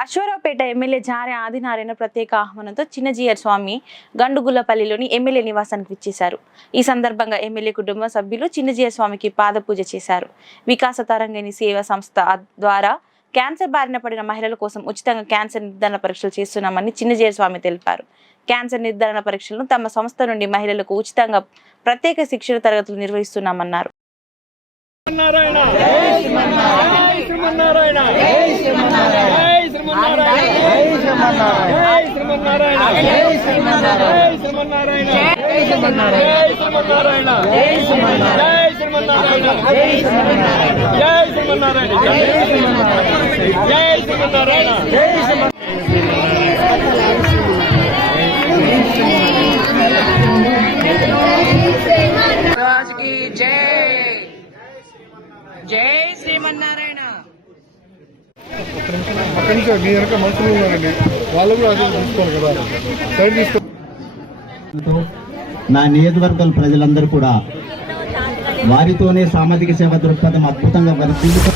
Aswaraopeta MLA జారె ఆదినారాయణ ప్రత్యేక ఆహ్వానంతో చిన్నజీయర్ స్వామి గండుగుల్లపల్లిలోని MLA నివాసానికి విచ్చేశారు. ఈ సందర్భంగా ఎమ్మెల్యే కుటుంబ సభ్యులు చిన్నజీయర్ స్వామికి పాదపూజ చేశారు. వికాస తరంగిణి సేవా సంస్థ ద్వారా క్యాన్సర్ బారిన పడిన మహిళల కోసం ఉచితంగా క్యాన్సర్ నిర్ధారణ పరీక్షలు చేస్తున్నామని చిన్నజీయర్ స్వామి తెలిపారు. క్యాన్సర్ నిర్ధారణ పరీక్షలను తమ సంస్థ నుండి మహిళలకు ఉచితంగా ప్రత్యేక శిక్షణ తరగతులు నిర్వహిస్తున్నామన్నారు. జై శ్రీమన్నారాయణ. అక్కడి నుంచి మీ వెనక మనుషులు ఉన్నారండి, వాళ్ళు కూడా అదే తీసుకోవాలి కదా, సైడ్ తీసుకో. నా నియోజకవర్గాల ప్రజలందరూ కూడా వారితోనే సామాజిక సేవ దృక్పథం అద్భుతంగా వర్ధిల్లుతూ